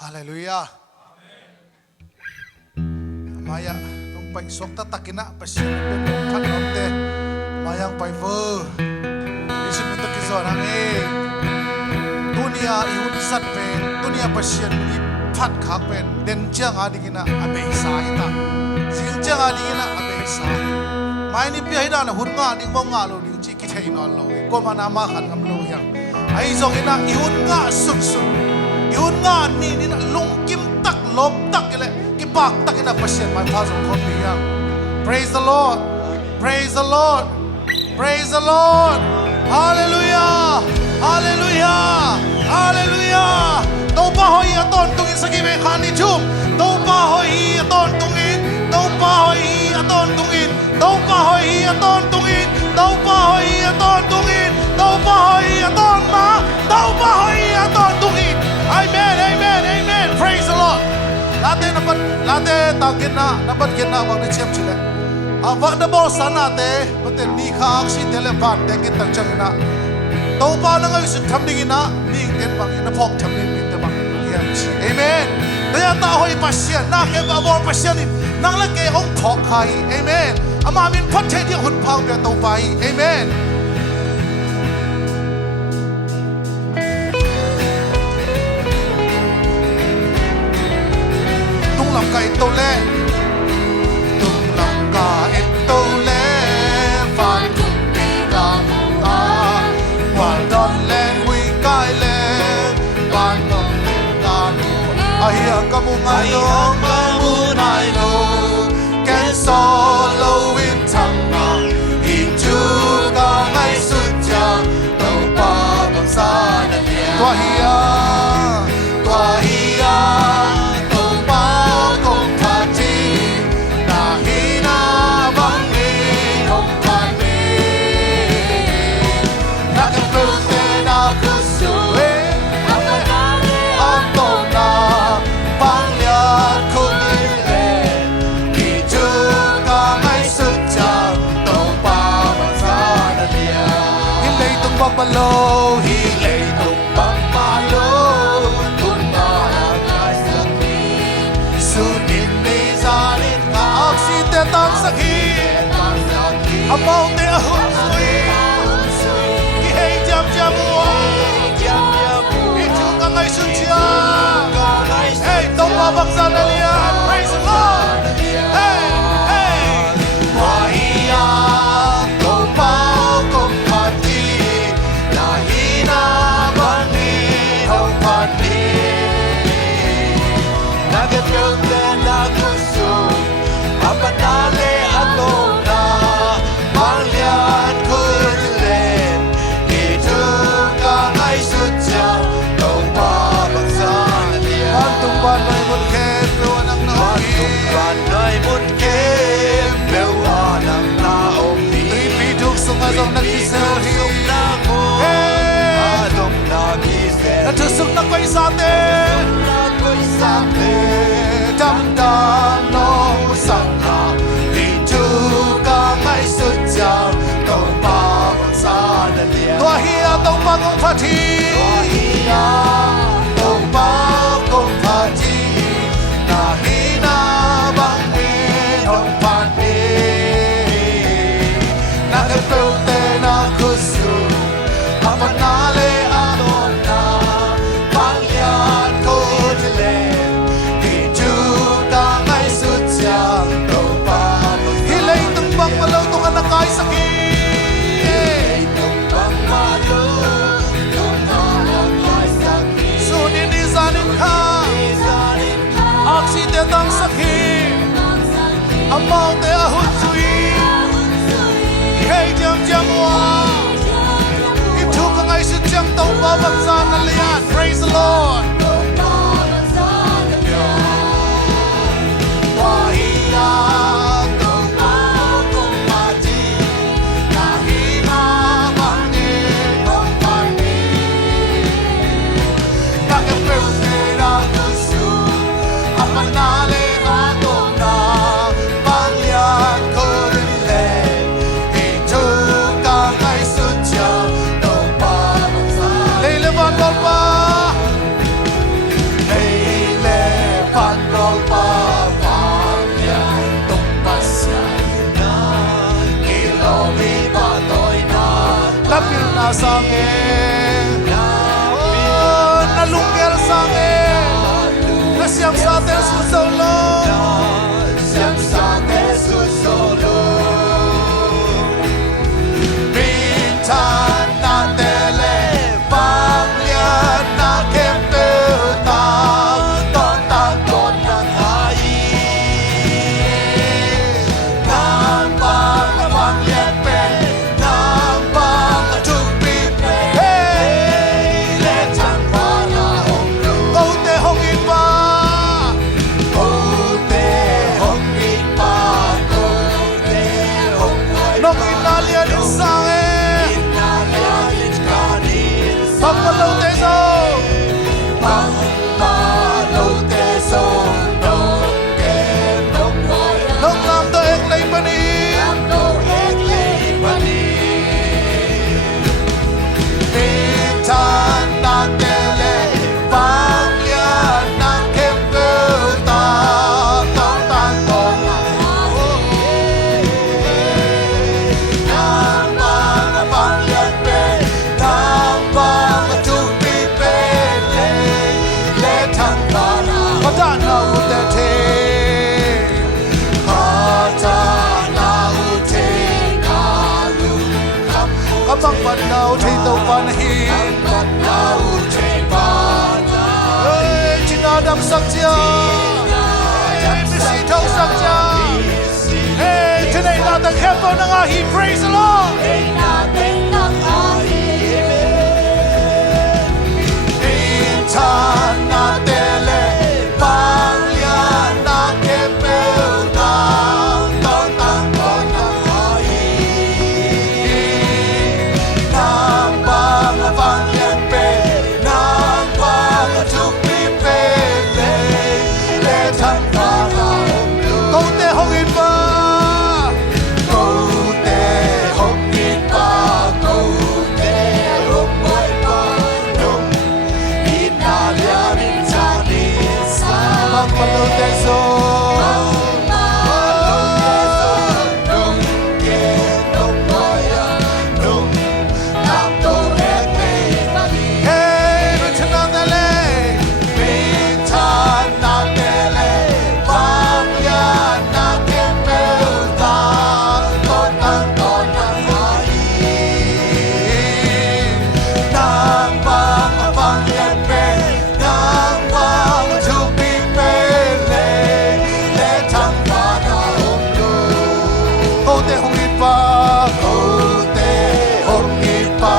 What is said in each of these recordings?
Hallelujah. Maya nung pai sok ta takina pasien pe phat nomte mayang pai vo isu min to kizor hange dunia ihun sat pe dunia pasien ni phat khak pen den chang adingina abe sa ita sing chang adingina abe sa mai ni pi haida na hun nga ding mong nga lo ding chi ki thei non lo ko mana ma khan ngam lo yang ai zong ina ihun nga sut sut ihun nga ni ni na lung kim tak lop tak ile ki pak tak ina pasien mai tha zong khon bi yang praise the lord, praise the lord, praise the lord. Hallelujah, hallelujah, hallelujah. Đâu pa hoi aton tungin sa gibe khani chum đâu pa hoi aton tungin đâu pa hoi aton tungin đâu pa hoi aton tungin đâu pa hoi aton tungin đâu pa hoi aton ma đâu pa hoi aton tungin. Amen, amen, amen. Praise the lord. Late tagina nabat gina bang chem chile ava da bo sana te pate ni khak si telepan te kin tak changina to pa na ngai su tham dingina ni ten bang ina phok tham ni te bang hiam chi amen ya ta hoi pasien na ke ba bo pasien nang la ke ong phok khai amen ama min phat the dia hun phang be to pai amen. Tung lam kai to le tung lam kai to le phan tung ti ga mu a wa don le wi kai le phan tung ti ga mu a hi ka mu ngai lo can solo in thang ma in chu ga ngai su cha to pa bang sa na lia tua hi Malo hi lei tung bang malo tung na kai sakhi sunin ne zanin ka oxite tang sakhi amau te ahun sui ki hei jam jam wa ki chu ka ngai su chia hey tong ba bang san alia praise the lord hey hey wa ia to pa kom pati Tusuk na koi sate, dam dam no sangha, itu ka mai suja, kau bang sana dia. Tua hia tau bang pati, tua hia tau bang pati, na hina bang ni hong pati, na kepeu te na kusu, apa nale. Kai sakhi tung bang malo tung na kai sakhi sunin ni zanin kha oxite tang sakhi amau te ahun sui hei jam jam wa itu ka ngai su jam tau ba bang san alian praise the lord. Hey sange na lungel sange na siam sa te su solo siam sa te su solo bintan na tele bang lian na kempe ta ton ta ton na ai nam bang bang lian pe nam bang tu pi hey le chang pa na hong lu o te hong in pa o te hong in pa o te hong nong in na lian in sang Papa te so, Papa te so, nong kem nong waya, nong lam to ek lay pani, lam to ek lay pani. Bintan na tele, pangya na kem ta, tong tan tong na nam bang pangya pe, nam bang tu pi pe le thang pa na ta na u te the ta na u the ka lu ka bang pa na u the to pa na hi ka na u the pa na ê china dam sak cha ê mi si thau sak cha ê today na ta khep pa na nga hi praise the Lord Bintan na tele bang lian na kepe ta ton tan ton na ai nam bang bang lian pe nam bang tu pi pe le thang pa na câu te hong in pa câu te hong in pa câu te hong mai pa nong Papa te so, nong kem nong waya, nong nam to ek lay pani. Hey, bintan na tele, bintan na tele, pangya na kempe ta, ton tan ton na ai. Nam bang pangya pe, nam bang tu pi pe le thang pa na hong lu. O te hong in pa, o te hong in pa,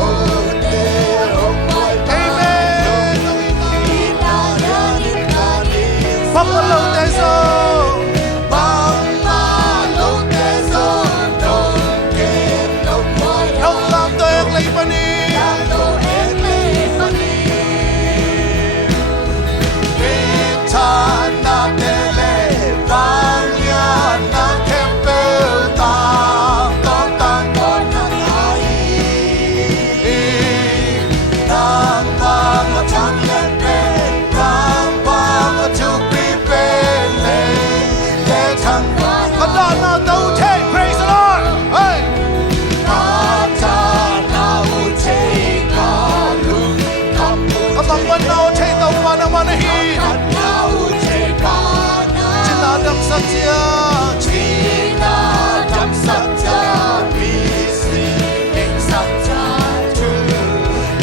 o te hong mai pa. Amen. Papa lo te so, Papa lo te so, nong kem nong waya, nong lam to ek lay pani, lam to ek lay pani. Bintan na tele, bang lian na kempe ta, ton tan ton na ai. Nam bang chang lian pe, nam bang tu pi pe le thang pa na. Kada na tau the, praise the Lord. Hey. Kada na u the ka lu kam lu. Kabang ban na u the tau pa na man hi. China dam satya, China dam satya, bisi ing satya tu,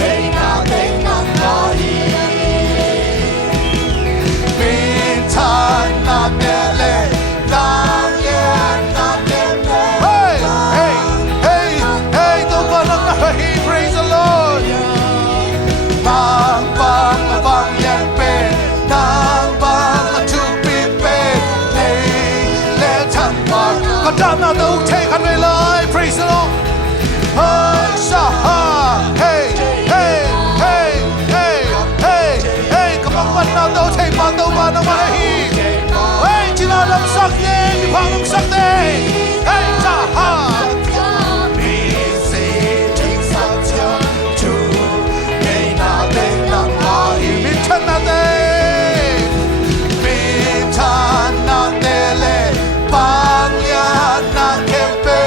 hey na nai. Bintan na tele, dang lian na kempe. Hey, hey, hey, hey, to pa na hi, praise the Lord. Bang bang bang lian pe, nam bang tu pi pe le thang pa. Ka dam na to take kan ve lai, praise the Lord. Hey sa ha, hey hey hey hey hey hey, ka bang ban na to take pa to pa na ma hi. Hey china lam sak ne, mi phang lam sak ne. Hey sa ha. Bisi ing satya tu, hey na ai. Bintan na te, bintan na tele, pang lian na kempe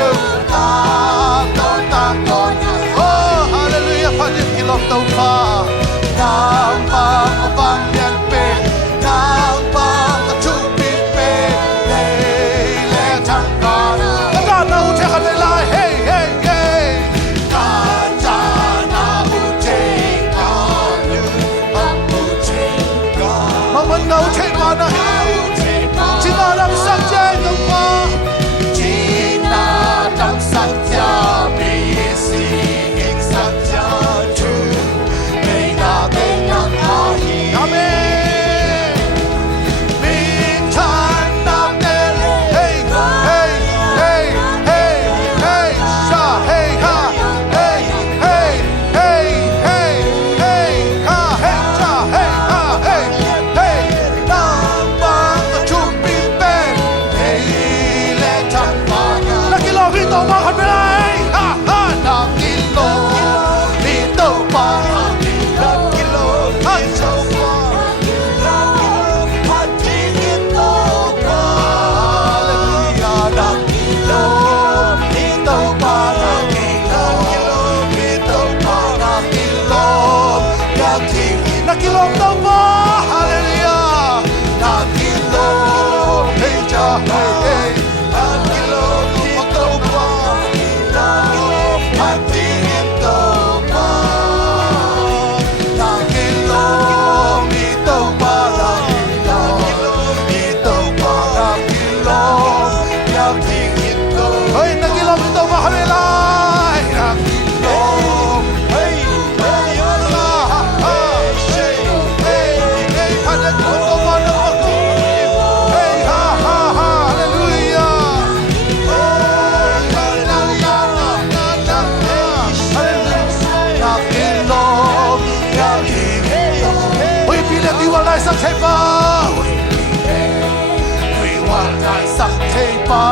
ta, ton tan ton. Oh. ba na chỉ na đam sắc chơi tung ba chỉ na đam sắc cha bị si kinh sắc cha chu bị na bên nhang ai amen bin chan nam ne hey hey hey hey hey sha hey ha hey hey hey hey hey ha hey cha hey ha hey hey nam bang chu bin ben hey le chan ba na kilo hi to ma khan mai ha ha na kilo hi to ma na kilo hai so ma na kilo phat ji ki to ma hallelujah na kilo hi to ma na kilo hi to ma na kilo ya thi na kilo to ma hallelujah na kilo hey cha hey hey na kilo hi to ma na kilo phat ji ki to ma na kilo hi to ma na kilo hi to ma na kilo ya thi ki to hey na kilo hi to ma hame lai na kilo hey hey yo la ha hey hey hey phat ji to ma na ko hey ha ha ha hallelujah sắc thay ba, huy hoàng đại sắc thay ba,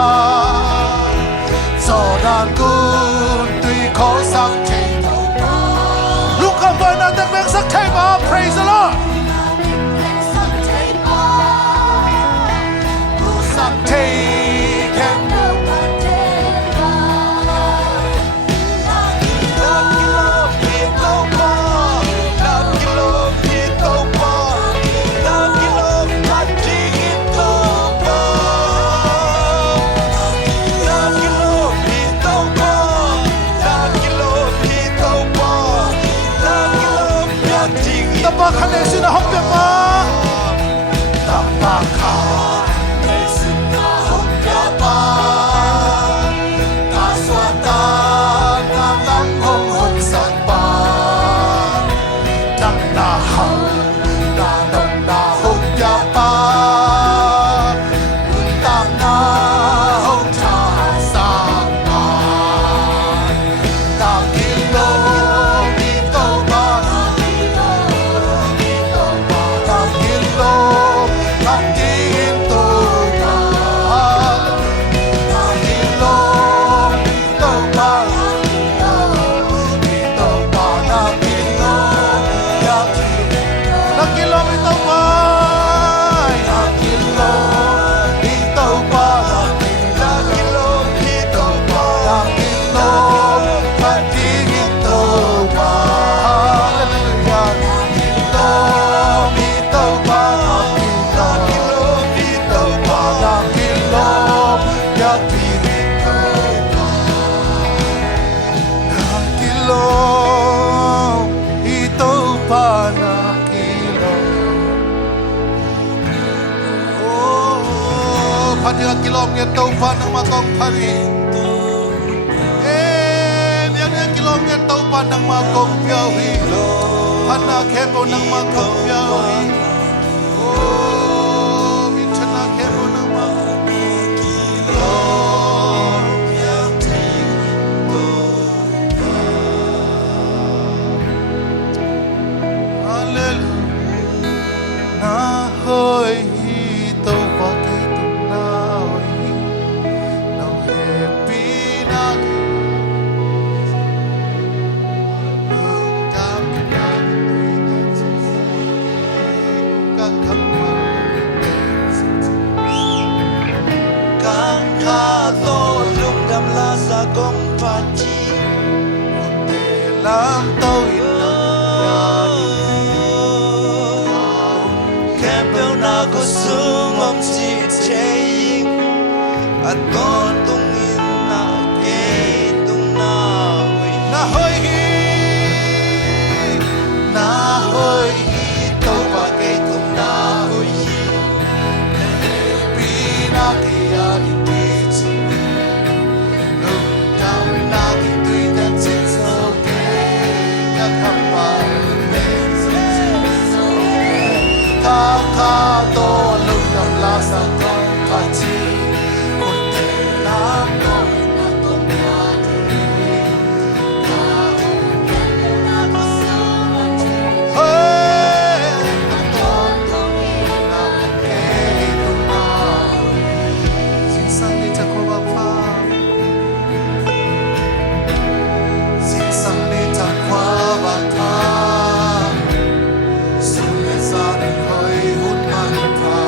gió đàn cơn tuy khó sắc thay ba, lúc cầm vợ nàng tách bèn sắc thay ba, praise the Lord. Sắc thay kèm Ba khăn lệ xin học được ba ta ba khăn lệ xin học được ba ta xóa ta na lắng hồng hồng sang ba đặng na hồng na đồng na hồng ya ba ta na hồng cha sang ba ta kilo đi tàu ba kilom nya tau pa nang makong pari nya kilom nya tau pa nang makong piao hi hana khepo nang makong piao hi min chana khepo nang makong kilom nya ting to hallelujah na hoi hi tau pa sa gom pati lam tàu kempel na ko sumom si chaying at kon tungin na kay tung na hoi hi tàu pa kay tung na hoi hi na kia đi chi lúc cao na ki tui ta chi so ke ka kapa ben so ka ka to lúc nam la sa to ka chi kun te na to na to mya di ka na ka so hey to to na ke tu na sin sang ni ta ko ba pa sin sang ni ta kwa ba ta su le sa ni hoi hun man pa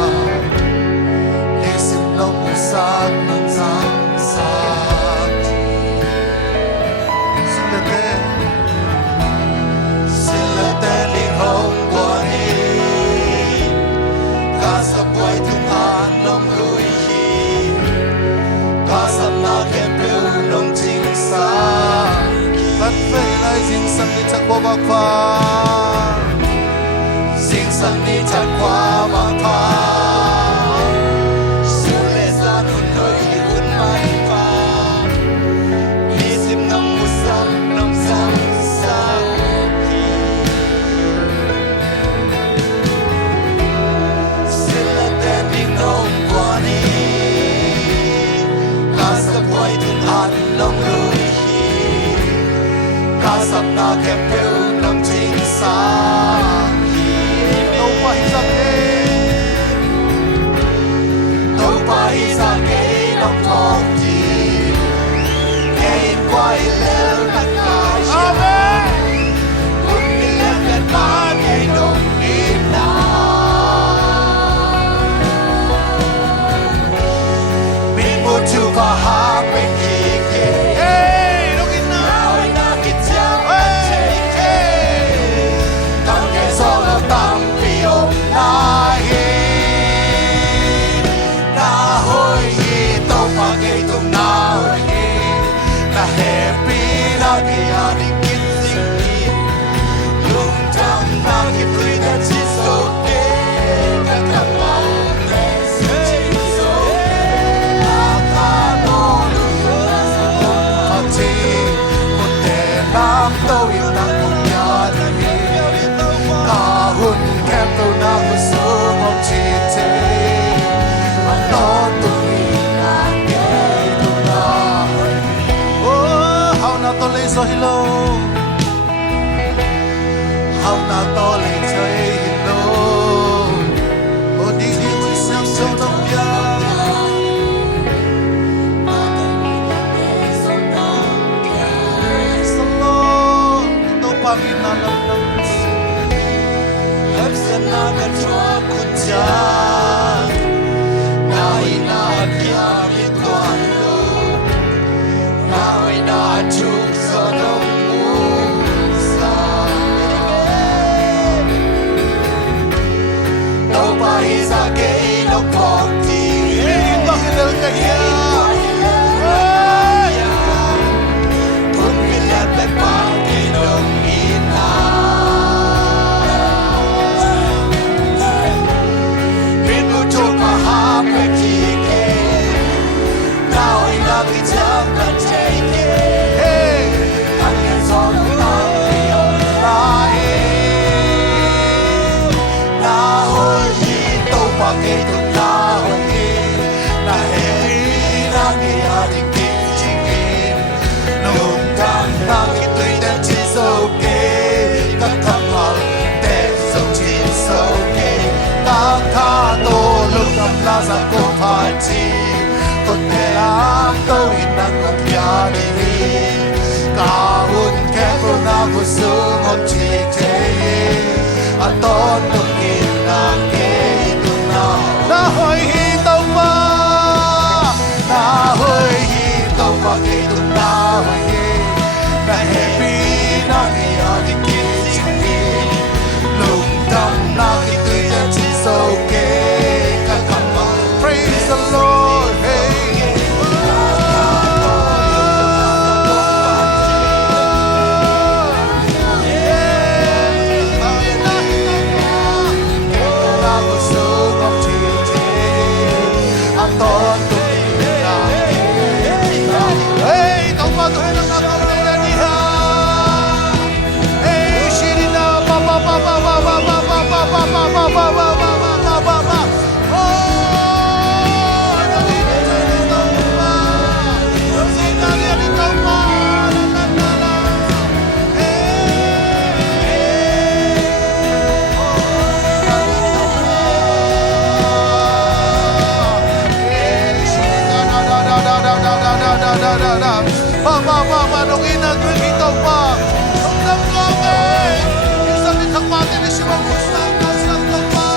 le sim lo mu sa man sang sa Silate ni hong qua ni Ca sa boy tung han nong lui hi Ca sa na ke piu nong ching sa Bắt phê lại dinh sang đi chắc qua bạc pha Dinh sang đi chắc qua bạc pha Su lệ sa nun hơi hun mai pha Ni sim nong mu sa nong sang sa Silate ni nong qua ni Ca sa boy tung han nong lui hi Ca sa na ke piu nong ching sa Đâu pa hi sa ke Đâu pa hi sa ke nong thong chi Ke in quay leo na ka Amen Kun ni le ke ta ke nong in na Min mu tu pa ha pe ki ke Hey look in na na ki chang pa che ke Tam ke so lo tam pi om na hi Na hoi hi to pa ke tum na hoi hi Na happy na ke a di kit sing hi Lung tam na ki tui da chi so ke Ka ka ma re si chi so ke Na ka no lu na sa ko pa chi Kun te nam to yu na kong ya di hi Ka hun kem to na ku su mong chi te An non tu hi na ke tu na Oh, how na to le so hello How na to le chơi hello Oh, đi đi chi sang so đông ya Praise the Lord Ito pang inalam Hep sa na ka chua kun cha Na ina kya mi tuan lo Na ina chuk sa nong mu sa Đâu pa hi sa ke no pok ti Rin pa hilal ka hiya Kun bilat pe pa ki nong ina Min mu tu pa ha pe ki ke Now ina ki chang ka che ke Hey Kan ke so lo na pi om la he Na hoi hi to pa ke tu na hoi hi Na he pi na ke a di ki chi ki Nung tam na ki tui da chi so ke Ka ka ma te so chi so ke Ta ka to lúc nam la sa ko pa chi Ko te lam to in na ko pya di hi Ka hun ke pro na ko su ngom chi te A ton tung in na ke tu na Na hoi hi tau pa Na hoi hi tau pa ke tu na hoi hi Na happy na ke a di ki chi ki Lung tam na ki tui da chi so ke Ka ka ma Praise the Lord hey ton tumina hey toma tumina na tumina niya hey shirina ba ba ba ba ba ba ba ba ba ba ba ba ba ba ba ba oh tumina toma tumina ni toma Ba nung inagwin ito pa Ramdam kami Isang litang mati ni Siwang Gustang Kasang pa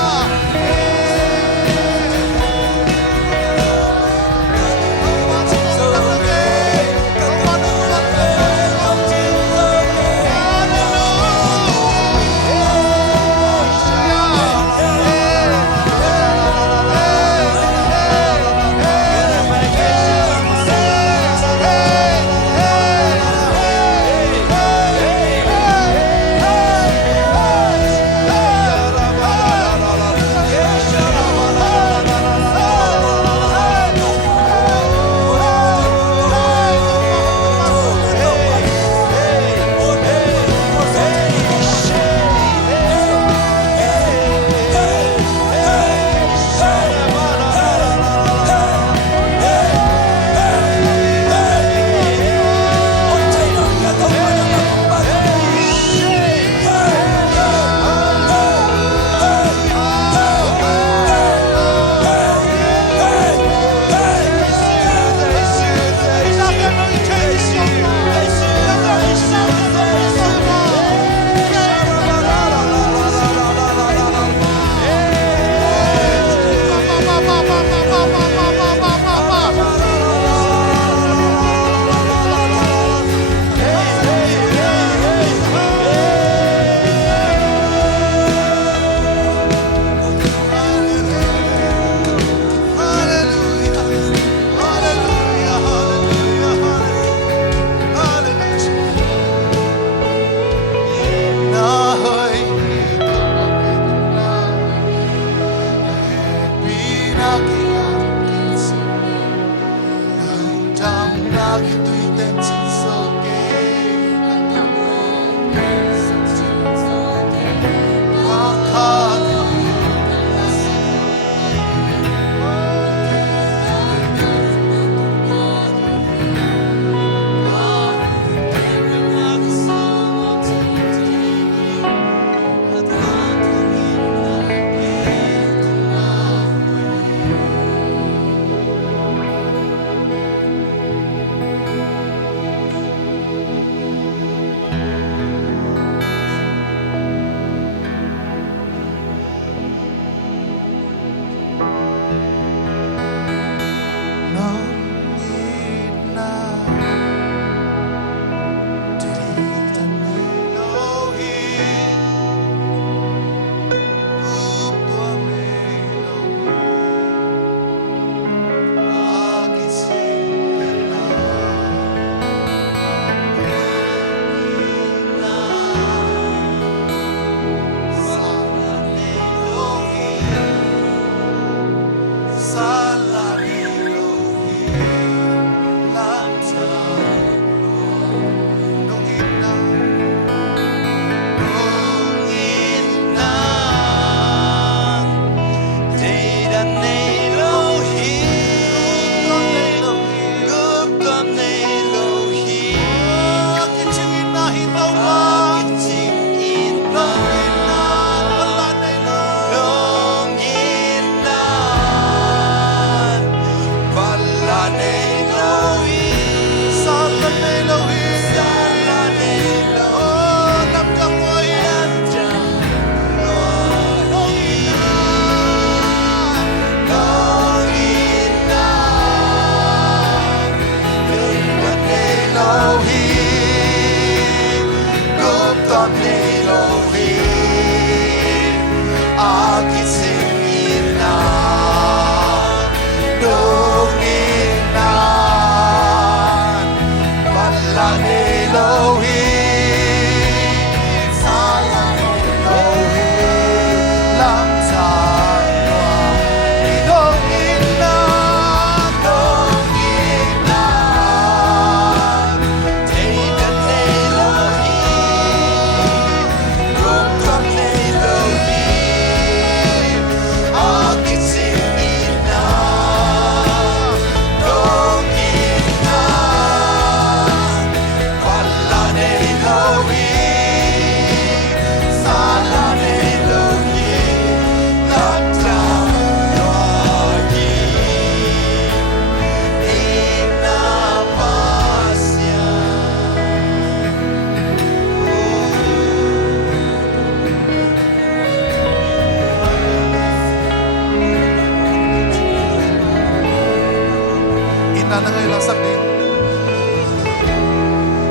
inanangay lang sakit.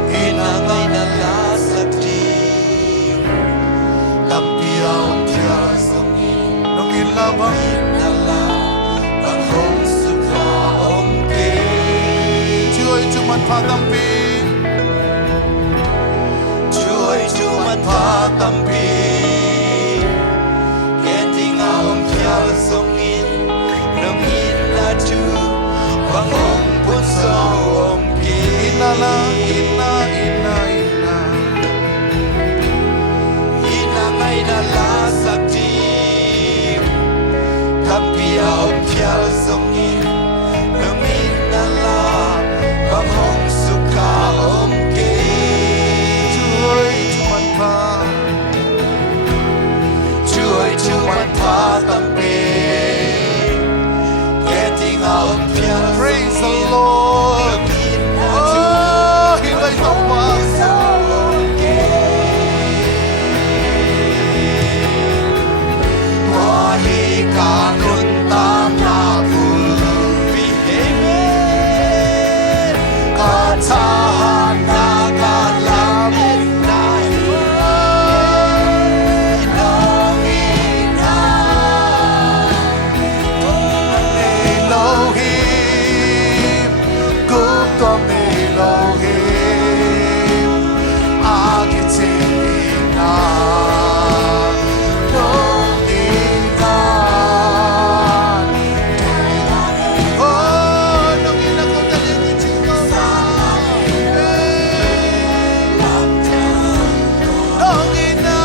Inangay na lasagdi Kampiyaw piyasongin Nung ilabang Inala Bangong suka omke Chuy chuman patampi Chuy chuman patampi Keting aom piyasongin Nung inadu Bangong punso omke Inala ina ina ina Inangay na lasagdi Kampiyaw piyasongin Nung inala Bangong suka omke Chuy chuman pa Chuy chuman patampi Keting aom piyasongin Praise the Lord. Oh, hilay tawas. Wahi kanun tam na pulpihimin Katahan na kalamit na Ilongin na Elohim, Guptam Elohim, Agiting Ina, Nung Inan. Oh, nung ina ko daling ichiko na. Nung ina,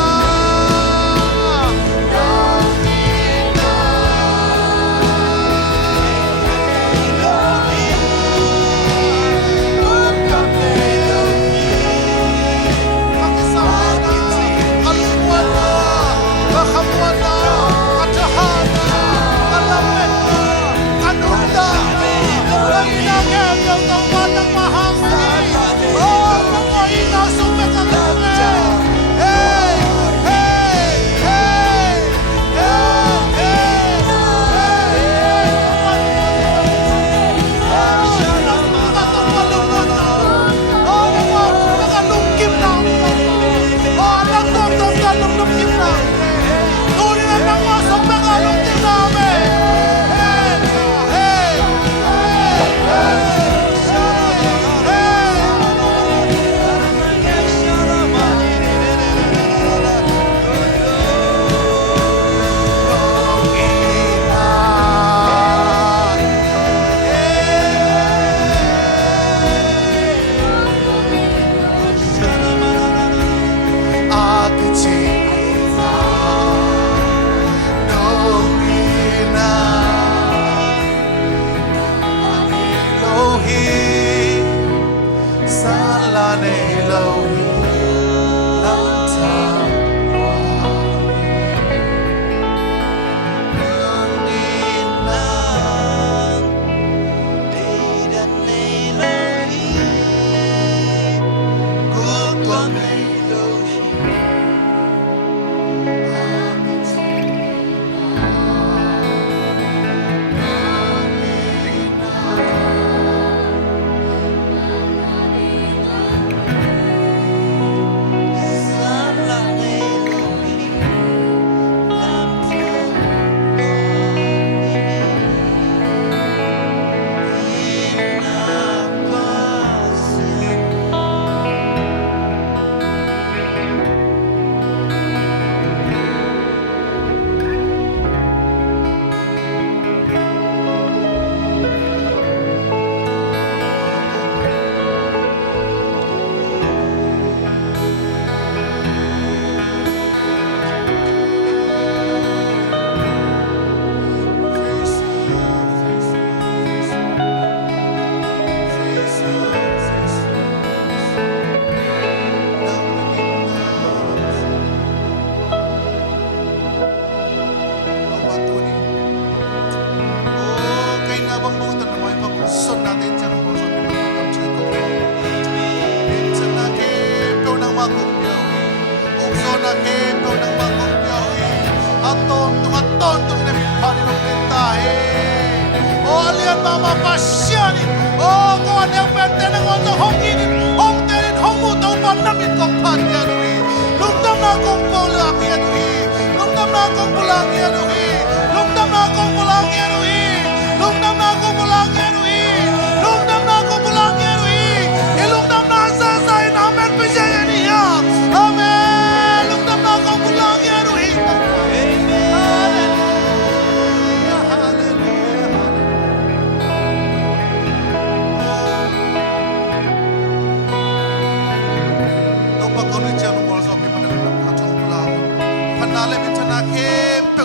mapasyanin Oh, ko an yang pen te nang on hong in hong te in hong mu to pan nam in kong pan ya lui. Lung tam na kong pulang ya lui. Lung tam na kong pulang ya lui. Lung tam na kong pulang ya lui. Lung tam na kong pulang ya lui. Lung tam na kong pulang ya lui. Ilung tam na sa sa in amen pisa ya ni ya. Amen. Lung tam na kong pulang ya lui. Hallelujah. Hallelujah. No pa kono cha no bol so pi mana na ka chong pulang. Panale min chana kem pe